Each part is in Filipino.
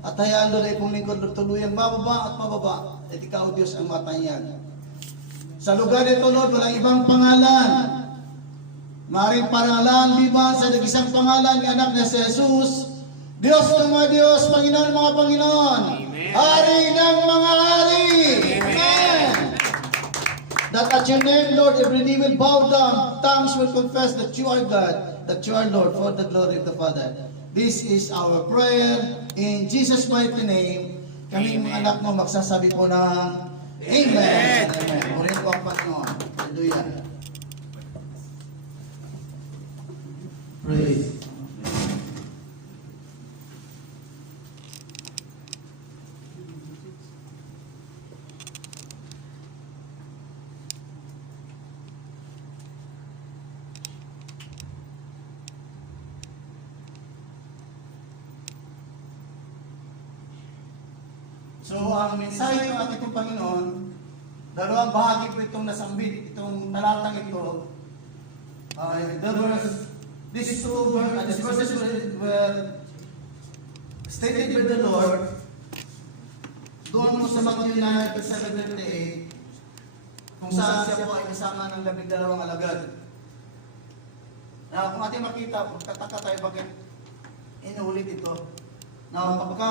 at hayaan Lord ay kong lingkod Lord tuluyang bababa at pababa at ikaw Diyos ang matanyag. Sa lugar nito Lord, walang ibang pangalan. Maring pangalan, di ba, sa nag-isang pangalan ng anak na si Jesus, Diyos ng mga Diyos, Panginoon ng mga Panginoon, Amen. Hari ng mga hari. Amen. That at your name, Lord, every knee will bow down, tongues will confess that you are God, that you are Lord, for the glory of the Father. This is our prayer in Jesus' mighty name. Kaming mga anak mo magsasabi po ng Amen. Amen. Purihin po ang Panginoon. Hallelujah. Praise. So, ang mensahe ng ating Panginoon, dalawang bahagi po itong nasambit, itong talatang ito. These verses were stated by the Lord doon po sa Matthew 9:7-8, kung saan siya po ay kasama ng 12 alagad. Now, kung ating makita, magtataka tayo bakit inulit ito. Now, pagka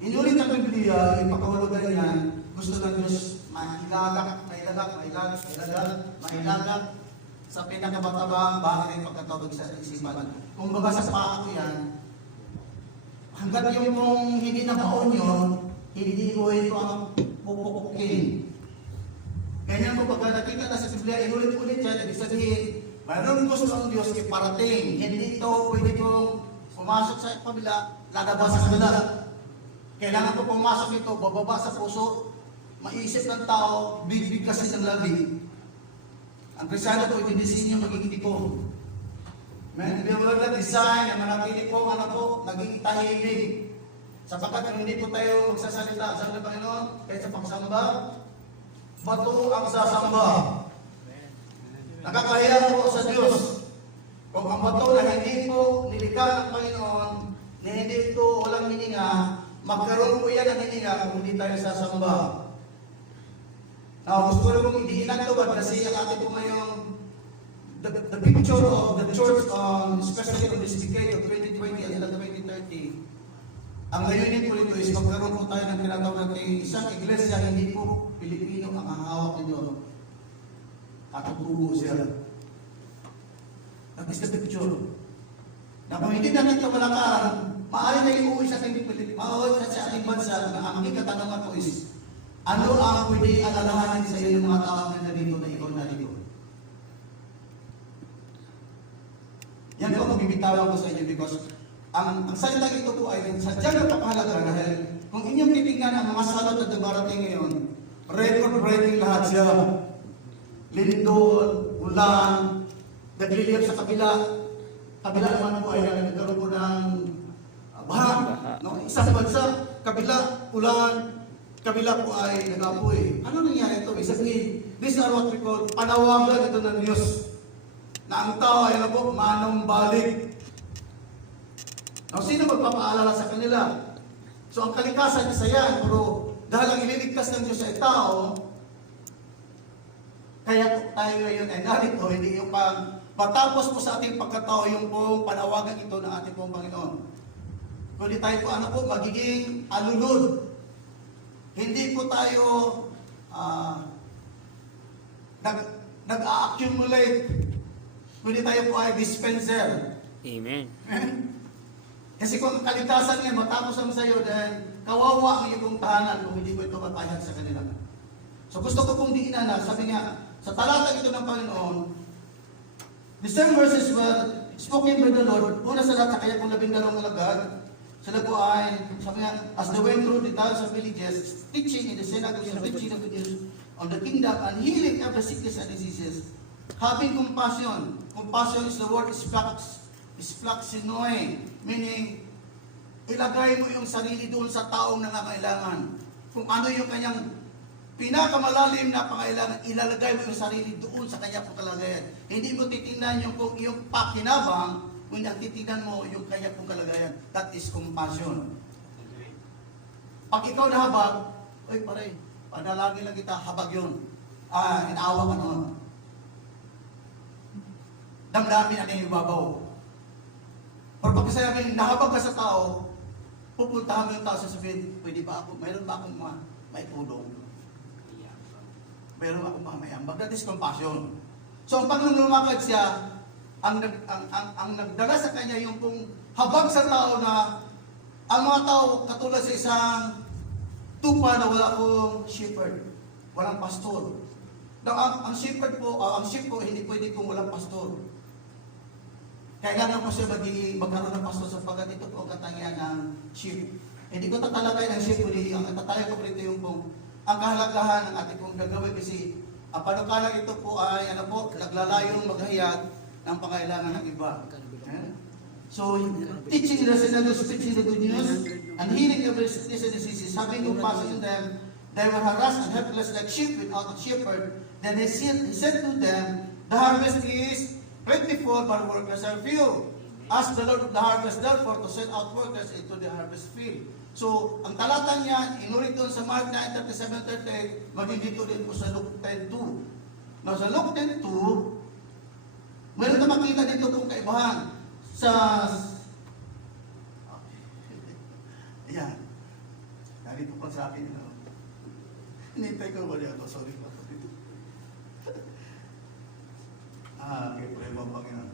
inulit ang Biblia, ipakahulugan niyan, gusto ng Diyos mahilagak sa pinakabatabang bahagi ng pagkatawag sa isipan. Kung baga sa pako yan, hanggat yung kung hindi nabaon yun, hindi ko ito ang pupukukin. Ganyan po pagka nakita na sa Biblia, inulit-ulit yan, ibig sabihin, mayroon gusto ang Diyos iparating. Hindi ito pwede kong pumasok sa kabila, lalabas sa kabila. Kailangan ko pumasok ito, bababa sa puso, maisip ng tao, bibig kasi ng labi. Ang Krisyano po, itinisin yung magiging tipo. Amen? We were not designed na manatili po, naging tahimik. Sapagkat kung hindi po tayo magsasalita, sabi ng Panginoon, kahit sa pagsamba, bato ang sasamba. Nakakahiya po sa Diyos. Kung ang bato na hindi po nilikha ng Panginoon, na hindi ito walang hininga, magkaroon po yan ng hininga kung hindi tayo sasamba. Now, gusto ko kong idiinagtubad kasi ang ating po ngayong the picture of the church, especially on this decade of 2020 and 2030, ang layunin po nito is magkaroon po tayo ng tinatawag natin isang iglesia, hindi po Pilipino ang hahawak ninyo. Katutubo siya. That is the picture. Na kung hindi natin ito malakaran, maaari na iuwi sa ating bansa, na ang aking katanungan po is, ano ang pwede alalahanin sa iyo ng mga tao na narito na ikaw narito? Yan po mabibitawan ko sa inyo because ang salita ito po ay sadyang napakahalaga dahil kung inyong titingnan ang mga salot na dumarating ngayon, record-breaking lahat siya. Lindol, ulan, nagliliyap sa kabila naman po ay nagkaroon po ng baha. No? Isang bansa, kabila, ulan, kabila po ay nag-apoy. Ano nangyari ito? Sabihin, these are what we call panawagan ito ng Diyos. Na ang tao ay po, manumbalik. Now, sino magpapaalala sa kanila? So, ang kalikasan isa yan, pero dahil ang ililigtas ng Diyos ay tao, kaya tayo ngayon ay narito, hindi yung matapos po sa ating pagkatao yung pong panawagan ito ng ating pong Panginoon. Kundi tayo po, magiging alulod. Hindi po tayo nag-accumulate. Kundi tayo po ay dispenser. Amen. Kasi kung kalikasan yan, matapos ang sayo dahil kawawa ang iyong tahanan kung hindi po ito mapahayag sa kanila. So gusto ko pong diinan na, sabi nga, sa talatang ito ng Panginoon, the same verses were spoken by the Lord. Una sa lahat, kaya kung 12 alagad, sila po ay, sabi nga, as they went through the towns of villages, teaching in the synagogues and preaching the good news on the kingdom and healing every sickness and diseases. Having compassion. Compassion is the word isplaxinoe, meaning ilagay mo yung sarili doon sa taong nangangailangan. Kung ano yung kanyang pinakamalalim na pangailangan, ilalagay mo yung sarili doon sa kanyang kalagayan. Hindi mo titingnan yung pakinabang, Kung ang titigan mo yung kanya pong kalagayan, that is compassion. Pag ikaw nahabag, oy pare, panalangin lang kita, habag yun. Inaawa ka noon. Damdamin ang iyong babaw. Pero pag sabihin, nahabag ka sa tao, pupuntahan mo yung tao, sasabihin, pwede ba ako, mayroon ba akong may tulong? Mayroon ba akong mamayambag? That is compassion. So, pag nung lumakad siya, ang nagdala sa kanya yung kung habag sa tao na ang mga tao katulad sa isang tupa na wala pong shepherd, walang pastor. Ang shepherd po, ang sheep po, hindi pwede kung walang pastor. Kailangan po siya magkaroon ng pastor sapagkat ito po ang katangian ng sheep. Hindi ko tatalakay ng sheep, kundi ang tatalakay ko rito yung kung ang kahalagahan ng ating pong gagawin kasi ang panukalang ito po ay naglalayong maghayag ng pangailangan ng iba. So, teaching the sinners, preaching the good news, and healing every sickness and diseases, having compassion on them, they were harassed and helpless like sheep without a shepherd. Then he said to them, the harvest is plentiful, but workers are few. Ask the Lord of the harvest, therefore, to send out workers into the harvest field. So, ang talata niya, inulit doon sa Mark 9:37-38, maging dito din po sa Luke 10:2. Now, sa Luke 10:2, meron na makita dito kung kaibahan sa... Ayan. Narito pa sa akin. Hinintay ko ba niya ito? Sorry po. Okay, pray mo, Panginoon.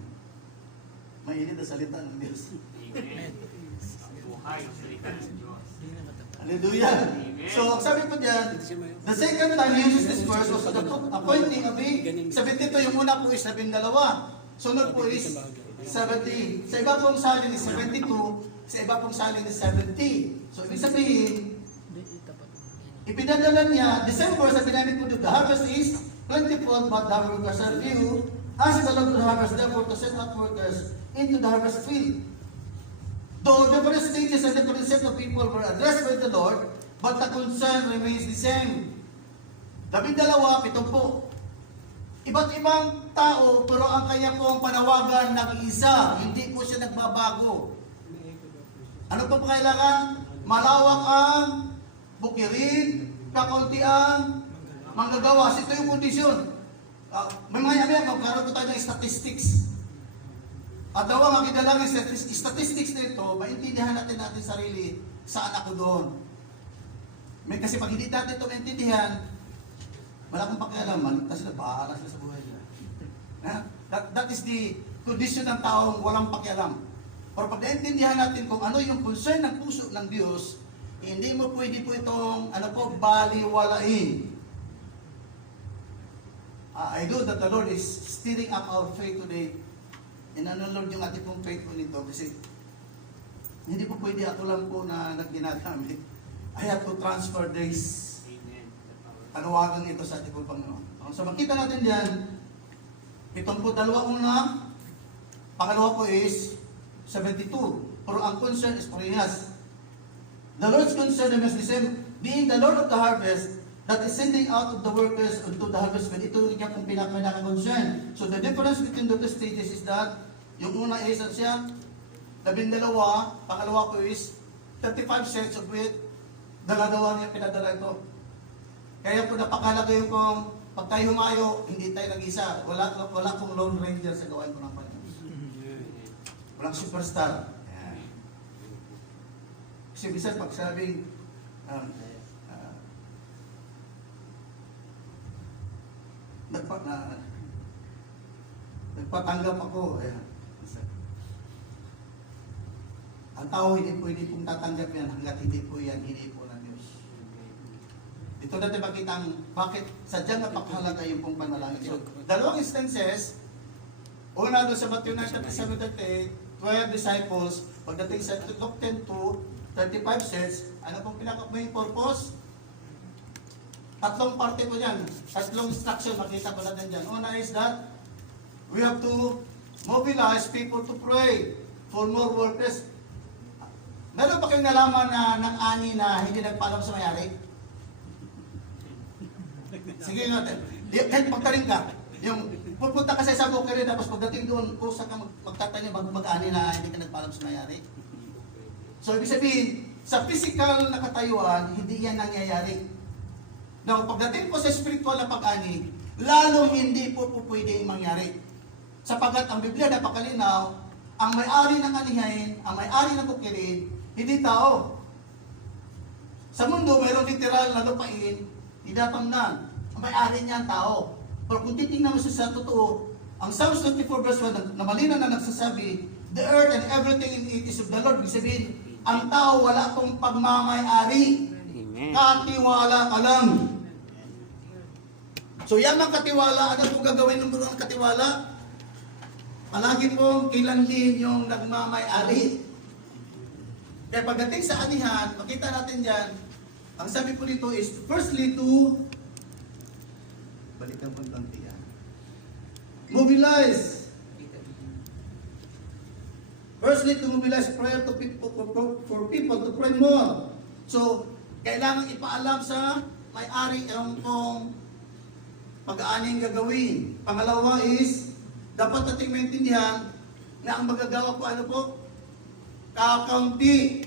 Mainit na salita ng Diyos. Amen. Buhay ang salita ng Diyos. Hallelujah. So, sabi po diyan, the second time he uses this verse was the appointing of the 72. Yung una po is 12. Sunod po is 70. Sa iba pong salin is 72. Sa iba pong salin is 70. So, ibig sabihin, ipinadala niya, December, sa ginamit po dito, the harvest is plentiful, but the workers are few. Ask the Lord to harvest, therefore, to send out workers into the harvest field. Though different stages and different set of people were addressed by the Lord, but the concern remains the same. 12, 70. Iba't ibang tao, pero ang kanya pong panawagan nag-iisa. Hindi po siya nagbabago. Ano po kailangan? Malawak ang bukirin, kakunti ang manggagawa. Ito yung kondisyon. May mga magkaroon po tayo ng statistics. At daw ang kidalang statistics na ito, maintindihan natin sarili saan ako doon. May kasi pag hindi natin ito maintindihan, wala akong pakialam, maligtas sila, bahala sila sa buhay nila. That is the condition ng taong walang pakialam. Pero pag naintindihan natin kung ano yung concern ng puso ng Diyos, hindi mo pwede po itong baliwalain. I know that the Lord is stirring up our faith today. And Lord yung ating pong faith po nito kasi hindi po pwede ako lang po na nagdinagamit. I have to transfer this. Amen. Panawagan ito sa ating pong Panginoon. So makita natin diyan, itong po dalawa una, pangalawa po is 72. Pero ang concern is parehas. The Lord's concern is the same, being the Lord of the harvest, that is sending out of the workers into the harvest field. Ito rin kung pinaka-concern. So the difference between the two stages is that yung una is siya 12, pangalawa po is 35 cents of wheat, dala-dawa niya pinadala ito. Kaya po napakalaga yung kung pag tayo humayo, hindi tayo nag-isa. Wala pong Lone Ranger sa gawain ko ng Panginoon. Walang superstar. Kasi minsan pag sabing nagpatanggap ako. Ang tao hindi pong tatanggap yan hanggat hindi po yan hinipo ng Diyos. Dito natin makita bakit sadyang napakahalaga yung pong panalangin. So, dalawang instances, una doon sa Matthew 9:37-38, 12 disciples, pagdating sa Luke 10:2, 35 cents, ano pong main purpose? Tatlong parte po yan. Tatlong instruction, makita po natin dyan. Una is that we have to mobilize people to pray for more workers. Meron pa kayong nalaman na ng ani na hindi nagpaalam sa mayari? Sige natin. Kahit magtaring ka, Yung pupunta ka sa isang bukid tapos pagdating doon, kusa ka magtatanim, mag-ani na hindi ka nagpaalam sa mayari. So, ibig sabihin, sa physical na katayuan, hindi yan nangyayari. Now, pagdating po sa spiritual na pag-ani, lalong hindi po pwedeng mangyari. Sapagkat ang Biblia napakalinaw, ang may-ari ng anihain, ang may-ari ng bukid, hindi tao. Sa mundo, mayroong literal na lupain, tinatamnan. Ang may-ari niya ang tao. Pero kung titingnan mo sa totoo, ang Psalms 24 verse 1 na malinaw na nagsasabi, the earth and everything in it is of the Lord. Ibig sabihin, ang tao wala akong pagmamay-ari. Katiwala ka lang. So yan ang katiwala. Ano kung gagawin ng mga katiwala? Palagi pong kilanlin yung nagmamay-ari. Kaya pagdating sa anihan, makita natin dyan, ang sabi po dito is, firstly to, balikan po ang tiyan, mobilize. Firstly to mobilize prayer to people, for people to pray more. So, kailangan ipaalam sa may-ari ang pong pag-aaning gagawin. Pangalawa is, dapat nating maintindihan na ang magagawa po ano po? Kakaunti.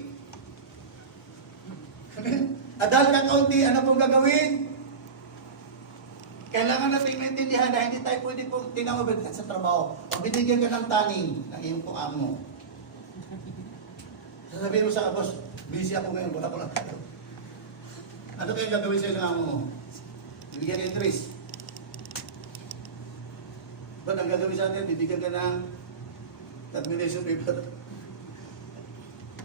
Dahil kakaunti, ano pong gagawin? Kailangan natin maintindihan na hindi tayo pwede pong tinawag sa trabaho. Pag binigyan ka ng taning ng iyong pong amo, sasabihin mo sa boss, busy ako ngayon, wala ko lang tayo. Ano kaya gagawin sa'yo ng amo mo? Bibigyan ka interest. Ba't ang gagawin sa atin? Bibigyan ka ng termination paper.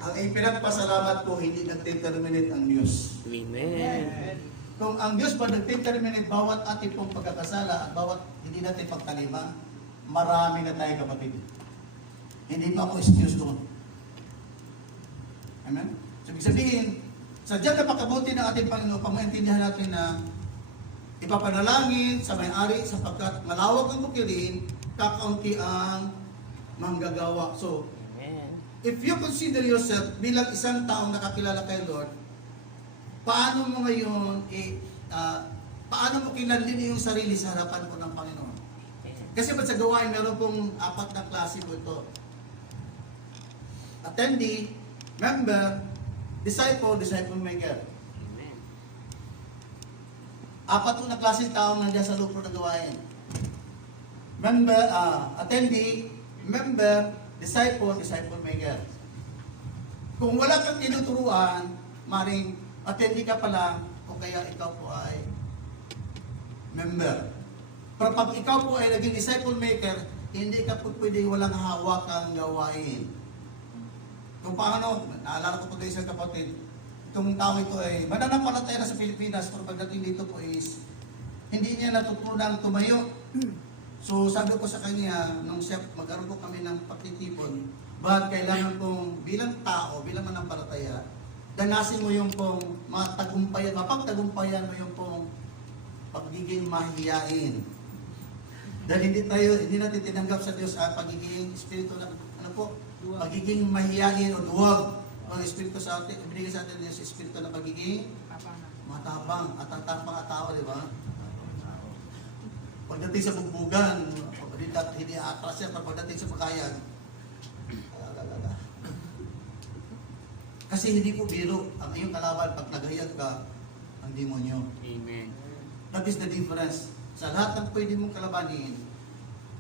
Ang ipinagpasalamat ko, hindi nag-terminate ang Diyos. Amen. Kung ang Diyos ba nag-terminate bawat ating pong pagkakasala at bawat hindi natin pagtalima, marami na tayo kapatid. Hindi pa ako excuse doon. Amen? So, ibig sabihin, sadyang napakabuti ng ating Panginoon pag maintindihan natin na ipapanalangin sa may-ari sapagkat malawak ang bukidin, kakaunti ang manggagawa. So, if you consider yourself bilang isang taong nakakilala kay Lord, paano mo ngayon, paano mo kilalin yung sarili sa harapan ko ng Panginoon? Kasi ba't sa gawain, meron pong 4 na klase po ito. Attendee, member, disciple, disciple maker. 4 na klase tao nandiyan sa loob ng gawain. Member, attendee, member, disciple, disciple maker. Kung wala kang tinuturuan, maring attendee ka pa lang, o kaya ikaw po ay member. Pero pag ikaw po ay naging disciple maker, hindi ka po pwedeng walang hawak ang gawain. Kung paano, naalala ko po tayo sa kapatid, itong tao ito ay mananampalataya na sa Pilipinas, pero pagdating dito po is, hindi niya natutunang tumayo. So sabi ko sa kanya, nung magkaroon po kami ng pagtitipon, bakit kailangan pong bilang tao, bilang manampalataya, danasin mo yung pong mapagtagumpayan mo yung pong pagiging mahiyain. Dahil hindi natin tinanggap sa Diyos ang pagiging espiritu ng, pagiging mahiyain o duwag. Ang espiritu sa atin, ibigay sa atin yung espiritu ng pagiging matabang at tapang at tao, di ba? Pagdating sa bugbugan, hindi atras yan, pagdating sa pagkayan, kasi hindi po biro ang iyong kalaban pag naghayag ka ang demonyo. Amen. That is the difference. Sa lahat ng pwede mong kalabanin,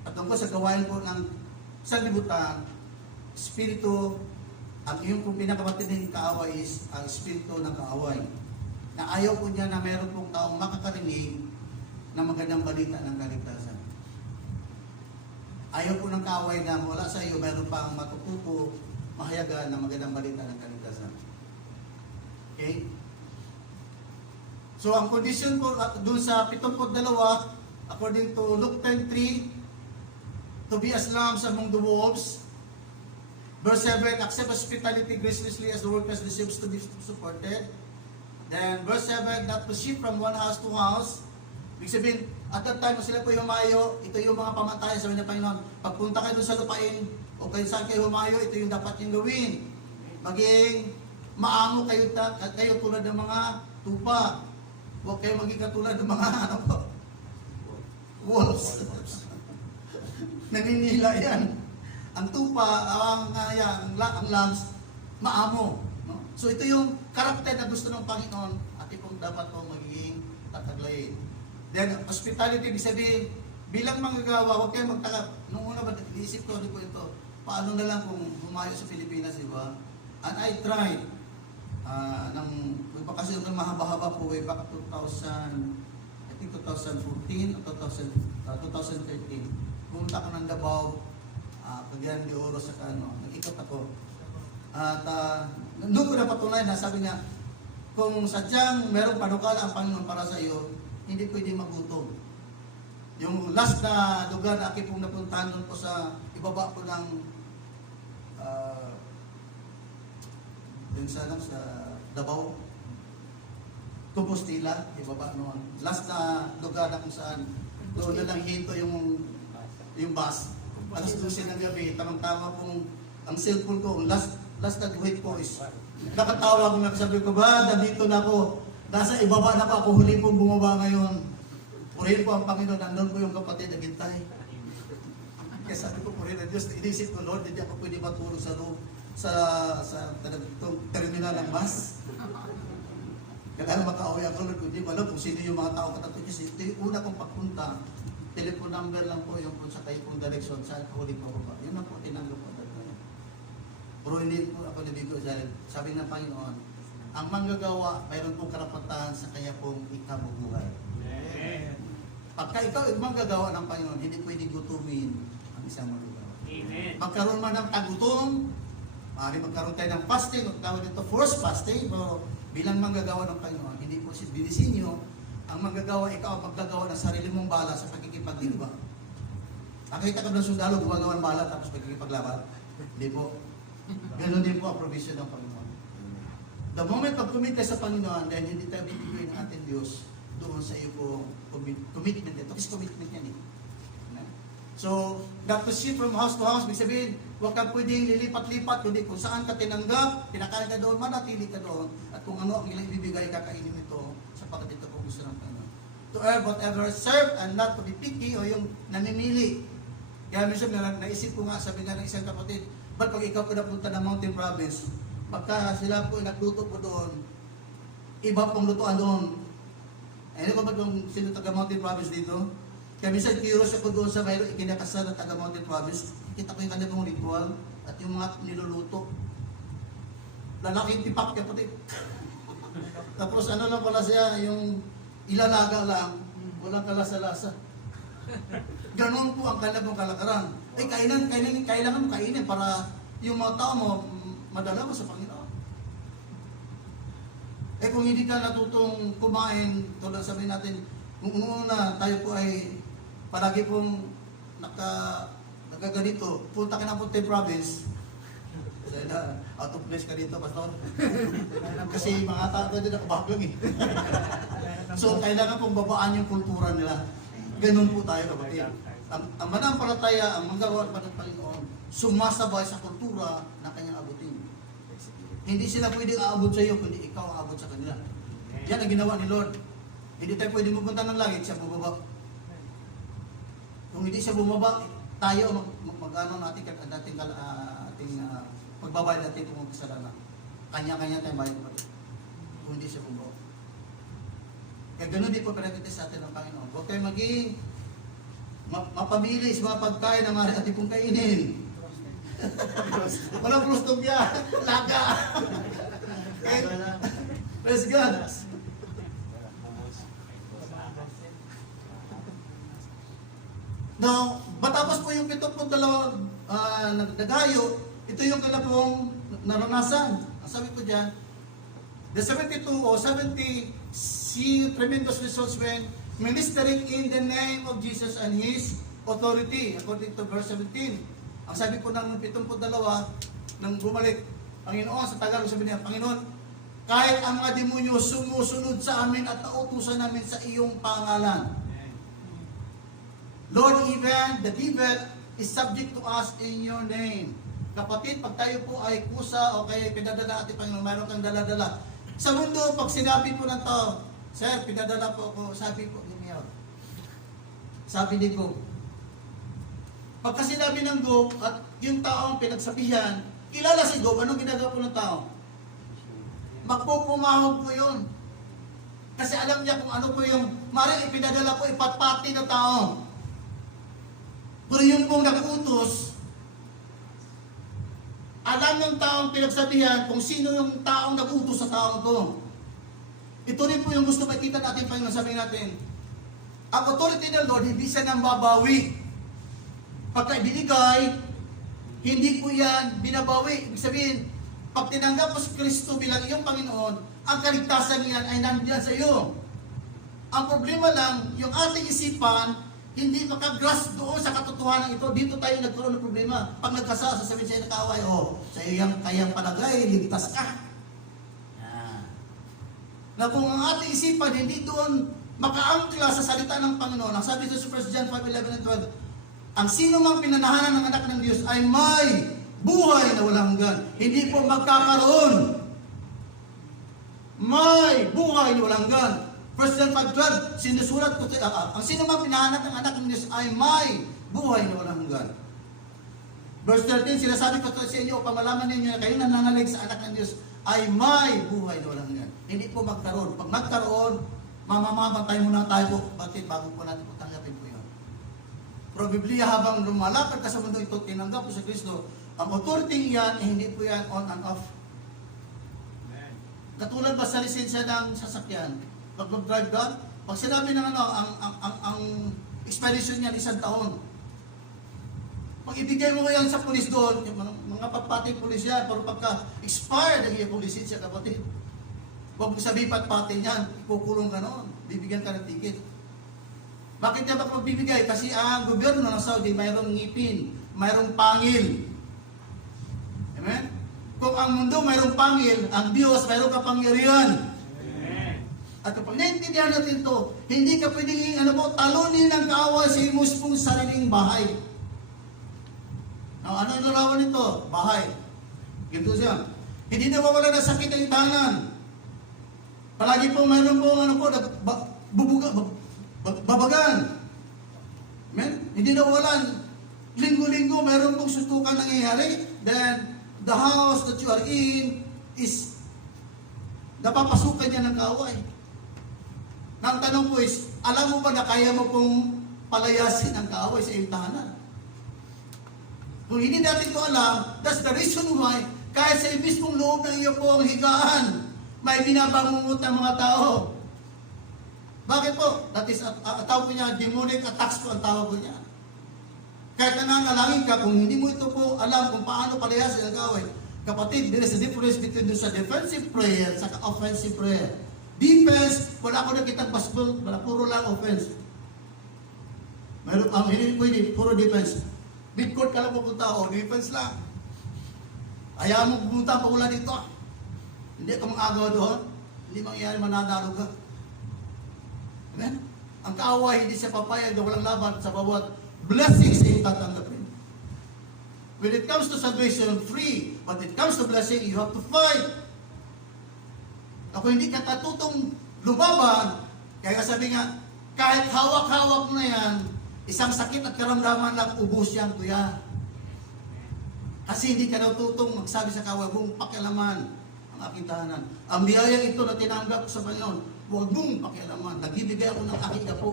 at tungkol sa gawain po ng sanlibutan, espiritu, ang iyong pong pinakamatinding kaaway is ang espiritu ng kaaway. Na ayaw po niya na meron pong taong makakarinig na magandang balita ng kaligtasan. Ayaw po ng kaaway na wala sa iyo, meron pang matututo, mahayagan ng magandang balita ng kaligtasan. Okay? So ang condition po doon sa 72, according to Luke 10:3, to be as lambs among the wolves. Verse 7, accept hospitality graciously as the workers deserves to be supported. Then verse 7, not to shift from one house to house. Ibig sabihin, at that time, sila po humayo, ito yung mga pamantayan sa ng Panginoon. Pagpunta kayo doon sa lupain, o kayo saan kayo humayo, ito yung dapat yung gawin. Maging maango kayo tulad ng mga tupa. Huwag kayo maging katulad ng mga wolves. Naninila yan. Ang tupa, ang lambs, maamo. No? So ito yung karakter na gusto ng Panginoon at itong dapat po magiging tataglayin. Then, hospitality, ibig sabihin, bilang manggagawa, huwag kayong magtaka. Noong una ba, iisip ko po ito, paano na lang kung humayo sa Pilipinas, di ba? And I tried, kasi yung mahaba-haba po, way back 2014 o 2013. Pumunta ko ng Davao, Cagayan de Oro, sa nag-ikot ako. At doon ko napatunayan na sabi niya, kung sadyang merong panukala ang Panginoon para sa iyo, hindi pwede magutom. Yung last na lugar na aking pong napuntahan doon po sa ibaba po ng dun sa Davao, Compostela, ibaba noon. Last na lugar na kung saan doon na lang hinto yung bus. Alas 12 ng gabi, tamang-tama pong ang cellphone ko, last na guhit ko is nakatawag na, sabi ko ba, dito na ako, nasa ibaba na ako huli pong bumaba ngayon. Purihin po ang Panginoon, nandun po yung kapatid na gintay. Kaya sabi ko, purihin ang Diyos, inisip ko, Lord, hindi ako pwede matulog sa loob, sa terminal ng bus. Kailangan makauwi ako, Lord, hindi ba kung sino yung mga tao katato Diyos. Ito yung una kong pagpunta, telephone number lang po yung kung sa kayo pong direction, saan ako huli po ba. Yun lang po, tinanggap ko. Pero hindi po ako nabigo dahil sabi ng Panginoon, ang manggagawa, mayroon pong karapatan sa kanya pong ikabubuhay. Pagka ikaw ay manggagawa ng Panginoon, hindi pwede gutumin ang isang manggagawa. Amen. Magkaroon man ng tagutom, maaari magkaroon tayo ng fasting, tawag dito forced fasting, pero bilang manggagawa ng Panginoon, hindi po binisinyo ang manggagawa, ikaw ang maggagawa ng sarili mong bala sa pagkikipagdigma. Nakita ka ng sundalo, gumagawa ng bala tapos pagkikipaglaban. Hindi po. Ganon din po ang provision ng Panginoon. The moment pag-commit tayo sa Panginoon, dahil hindi tayo bibigay ng ating Diyos doon sa iyo po commitment. Ito is commitment yan eh. So, not to shift from house to house, ibig sabihin, huwag kang pwedeng lilipat-lipat, kundi kung saan ka tinanggap, pinakain ka doon, manatili ka doon, at kung ano ang ilang ibibigay, kakainin ito sapagkat ito po gusto ng Panginoon. To earn whatever serve and not to be picky o yung namimili. Kaya minsan naisip ko nga, sabi nga ng isang kapatid, ba't pag ikaw po napunta ng Mountain Province, pagka sila po nagluto po doon, iba pong lutuan doon. Ano ba ba yung sino taga Mountain Province dito? Kaya minsan curious ako doon sa mayroong ikinakasal na taga Mountain Province, kita ko yung kanilang ritual at yung mga niluluto. Lalaking tipak kaya pati. Tapos ano lang pala siya, yung ilalaga lang, walang kalasa-lasa. Ganon po ang kanilang kalakaran. Ay, kailangan mo kainin para yung mga tao mo, madala mo sa Panginoon. Eh kung hindi ka natutong kumain, tulad sabihin natin, kung una tayo po ay palagi pong nagaganito, punta ka ng Mountain Province, out of place ka dito, pastor. Kasi mga tao din nakabaglang eh. So kailangan pong babaan yung kultura nila. Ganon po tayo kapatid. Ang manampalataya, ang manggagawa ng Panginoon, sumasabay sa kultura na kanyang abutin. Hindi sila pwedeng aabot sa iyo, kundi ikaw ang aabot sa kanila. Yan ang ginawa ni Lord. Hindi tayo pwedeng mapunta ng langit, siya bumaba. Kung hindi siya bumaba, tayo mag-ano natin pagbabayad natin kung kasalanan. Kanya-kanya tayong bayad pa rin. Kung hindi siya bumaba. Kaya ganun din po pinagkita sa atin ng Panginoon. Huwag tayo maging mapamili sa mga pagkain na maaari ating pong kainin. Walang plustogya, laga. Praise God. Now, matapos po yung 72 naghayo, ito yung kalapong naranasan. Ang sabi ko dyan, the 72 o 70 see tremendous results when ministering in the name of Jesus and His authority, according to verse 17. Ang sabi po ng 72, nang bumalik, Panginoon, sa Tagalog sabi niya, Panginoon, kahit ang mga demonyo sumusunod sa amin at nautusan namin sa iyong pangalan. Lord, even the devil is subject to us in your name. Kapatid, pag tayo po ay kusa o kaya pinadala ating Panginoon, mayroon kang dala-dala. Sa mundo, pag sinabi po ng tao, Sir, pinadala po ako, sabi po, give me out. Sabi ni Gob. Pagka sinabi ng Gob at yung taong pinagsabihan, kilala si Gob, anong ginagawa po ng tao? Magpupumahog po yun. Kasi alam niya kung ano po yung maring ipinadala po ipatpati ng tao. Pero yung pong nagutos, alam ng taong pinagsabihan kung sino yung taong nagutos sa taong to. Ito rin po yung gusto makita natin, Panginoon, sabi natin, ang authority ng Lord, hindi siya nang babawi. Pagka ibinigay, hindi po yan binabawi. Ibig sabihin, pag tinanggap mo si Kristo bilang iyong Panginoon, ang kaligtasan niyan ay nandiyan sa iyo. Ang problema lang, yung ating isipan, hindi makagrasp doon sa katotohanan ito. Dito tayo nagkaroon ng problema. Pag nagkasala, sasabihin sa'yo na kaaway, sa iyo yung kayang palagay, ligtas ka. Na kung ang ating isipan, hindi doon makaangkla sa salita ng Panginoon. Ang sabi sa 1 John 5:11 and 12, ang sino mang pinanahanan ng anak ng Diyos ay may buhay na walang hanggan. Hindi po magkakaroon. May buhay na walang hanggan. 1 John 5:12, sinusulat ko, ang sino mang pinahanap ng anak ng Diyos ay may buhay na walang hanggan. Verse 13, sinasabi ko sa inyo upang malaman ninyo na kayo nananalig sa anak ng Diyos ay may buhay na walang hanggan. Hindi po magkaroon. Pag magkaroon, mamamatay muna tayo po. Bakit? Bago po natin po tanggapin po yun. Pero Biblia, habang lumalapad ka sa mundo ito, tinanggap po sa Kristo, ang authority yan, hindi po yan on and off. Katulad ba sa lisensya ng sasakyan? Pag mag-drive ka, pag sinabi ng ang expiration niyan 1 taon. Pag ibigay mo yan sa pulis doon, yung mga patpating pulis yan, pero pagka expired ang iyong lisensya, kapatid, huwag mo sabihin patpating yan, kukulong ka noon, bibigyan ka ng ticket. Bakit niya ba magbibigay? Kasi ang gobyerno ng Saudi, mayroong ngipin, mayroong pangil. Amen? Kung ang mundo mayroong pangil, ang Diyos mayroong kapangyarihan. Amen. At kapag naintindihan natin ito, hindi ka pwedeng talunin ng kaaway sa iyong mismong sariling bahay. Ano yung larawan nito? Bahay. Ganito siya. Hindi nawawala ng sakit ang tahanan. Palagi po mayroon po babagan. Amen? Hindi nawawalan. Linggo-linggo mayroon pong sutukan nangyayari. Then, the house that you are in is napapasukan niya ng kaaway. Ang tanong po is, alam mo ba na kaya mo pong palayasin ang kaaway sa iyong tahanan? Kung hindi natin ito alam, that's the reason why kahit sa mismong loob ng iyo pong higaan, may binabangungot ng mga tao. Bakit po? That is, tawag po niya, demonic attacks po ang tawag po niya. Kahit nananalangin ka, kung hindi mo ito po alam kung paano palayasin ang kaaway, kapatid, there is a difference between sa defensive prayer sa offensive prayer. Defense, wala ako nakitang basketball, wala, puro lang offense. Meron, hindi pwede, puro defense. Midcourt ka lang pupunta, defense lang. Ayaw mo pumunta pa wala dito. Hindi ka mag-agaw doon. Hindi mangyayari, mananalo ka. Amen? Ang kaaway, hindi siya papayag na walang laban sa bawat blessings na yung tatanggapin. When it comes to salvation, free. But when it comes to blessing, you have to fight. Ako hindi ka katutong lumaban, kaya sabi nga, kahit hawak-hawak na yan, isang sakit at karamdaman lang, ubos yan, kuya. Kasi hindi ka natutong magsabi sa kaaway, huwag pakialaman ang aking tahanan. Ang biyayang ito na tinanggap ko sa Panginoon, huwag mong pakialaman. Nagbibigay ako ng aking apo.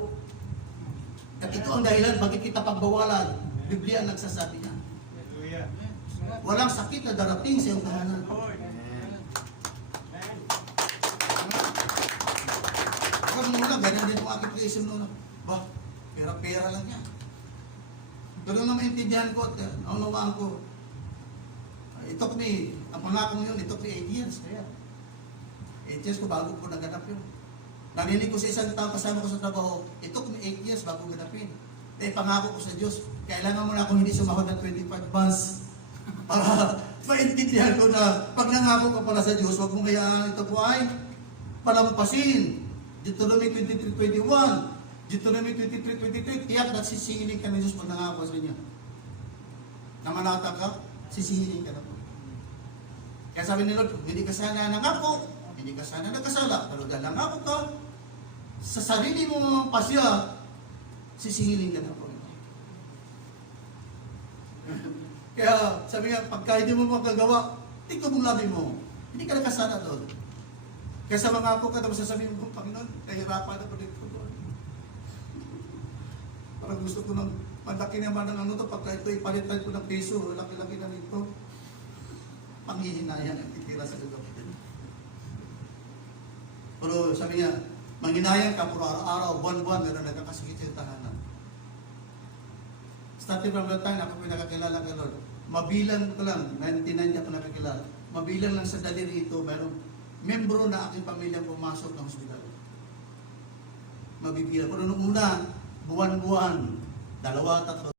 At ito ang dahilan, bakit kita pagbawalan. Biblia ang nagsasabi niya. Walang sakit na darating sa iyong tahanan. Ako muna, ganyan din ang aking creation noon. Ba, pera-pera lang yan. Pero nang maintindihan ko at naunawaan ko, it took me, ang pangako yun, it took me 8 years. Kaya, 8 years ko bago ko naganap yun. Narinig ko sa isang tao kasama ko sa trabaho, it took me 8 years bago ganapin. Dahil pangako ko sa Diyos, kailangan mo na akong hindi sumahod ng 25 months para maintindihan ko na pag nangako ka pala sa Diyos, huwag mong hayaan ito po ay palampasin. Deuteronomy 23:21, Deuteronomy 23:23, tiyak na sisingilin ka ng Diyos pag nangako sa inyo. Namanata ka, sisingilin ka na po. Kaya sabi ni Lord, hindi ka sana nangako, hindi ka sana nagkasala, pero dahil nangako ka, sa sarili mo pasya, sisingilin ka na po. Kaya sabi nga, pagka hindi mo magagawa, tingnan mong labi mo. Hindi ka nakasana doon. Kaya sa mga ako ka, tapos sasabihin mo, Panginoon, kahirapan na ulit ko doon. Parang gusto ko ng malaki naman ng ano to, pagka ito ipalitan ko ng peso, laki-laki na nito. Panghihinayang ang titira sa lugar. Pero sabi niya, manghinayang ka, puro araw-araw, buwan-buwan, meron nagkakasikit sa tahanan. Starting from that time, ako pinakakilala kay Lord. Mabilang ko lang, 99 ako nakakilala. Mabilang lang sa daliri ito, mayroong membro na aking pamilya pumasok ng hospital. Mabibilang. Pero nung una, buwan-buwan, 2, 3,